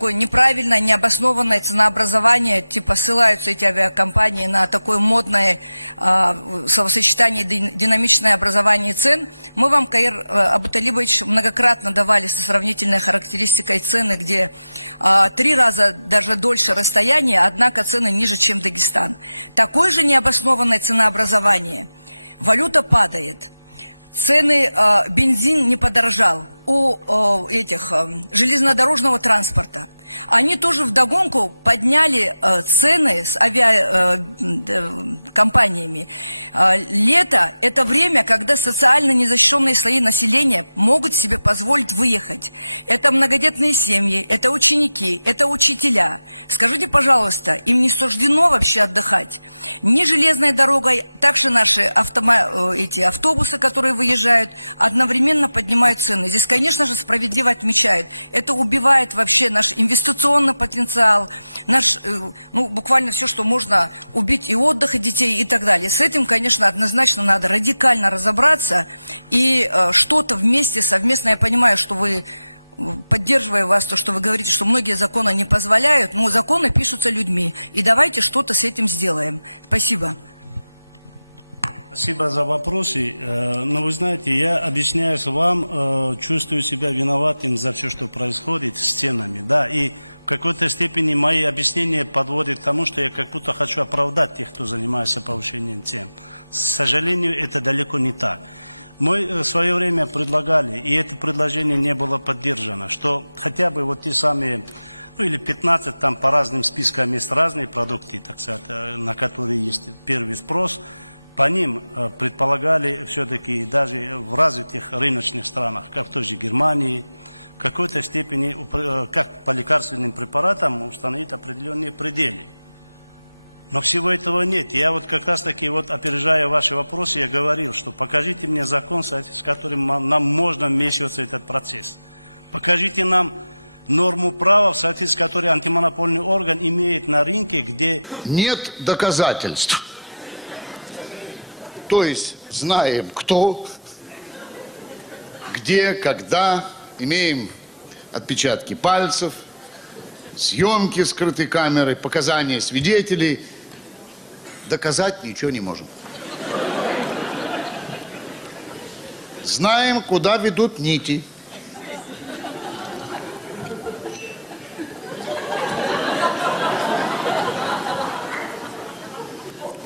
Такое неправильное, необоснованное ценообразование, типа ссылаются эти авиакомпании на такое модное словосочетание динамичное образование цен. Мы вам, Каир Абуталибович, многократно давали со сравнительной характеристикой цены, где 3 раза даже дольше расстояние, однако цены ниже, чем Дагестан. Такое же необоснованное ценообразование. Валюта падает. Цены, бензин не подорожал у железнодорожного транспорта. Они тоже вдогонку подняли цены с авиакомпаниями. Лето – это время, когда социально незащищенные слои населения могут себе позволить выехать. Это многодетные семьи, это ученики, это учителя. Скажите, пожалуйста, им не суждено вообще отдыхать? Ни железной дорогой, также наши автобусы, которые выезжают, одновременно поднимают цены. Здесь, конечно же, справедливо отмечают, это убивает вообще наш инвестиционный потенциал, наш, буквально все, что можно убить, и отдых и детей, и так далее. С этим, конечно, однозначно надо радикально разобраться и что-то вместе, совместно. Я понимаю, что вы, поддерживая вас, то, что вы говорите, что многие законы не позволяют, но законы пишутся людьми. И давайте что-то с этим сделаем. Спасибо. Спасибо за вопросы. Но вы знаете, я объясняюсь вам, чувствую себя виноватым за все, что происходит с ценами. Да, и в какой-то степени мои объяснения подводят к тому, что я как будто хочу оправдать тех, кто занимается повышением цен. К сожалению, это далеко не так. Мы в свое время предлагали, и это предложение не было поддержано, что хотя бы вот те самые, или 15, там по разным спискам есть разные продукты, так сказать, на которые есть первый спрос. По ним предполагали все-таки даже в развитых рыночных странах, как в той же Германии, в какой-то степени, как по лекарственным препаратам, установить определенные пределы. Но всего этого нет. Я вот как раз таки, опережая ваши вопросы, я говорил, что покажите мне закон, с которым нам можно вмешиваться в этот процесс. Покажите нам норму права, в соответствии с которой антимонопольный орган имеет на рынке, где... Нет доказательств. То есть знаем, кто, где, когда, имеем отпечатки пальцев, съемки скрытой камерой, показания свидетелей. Доказать ничего не можем. Знаем, куда ведут нити.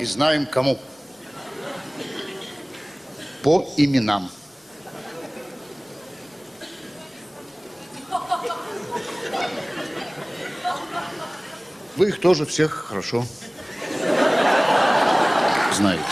И знаем, кому. По именам. Вы их тоже всех хорошо знаете.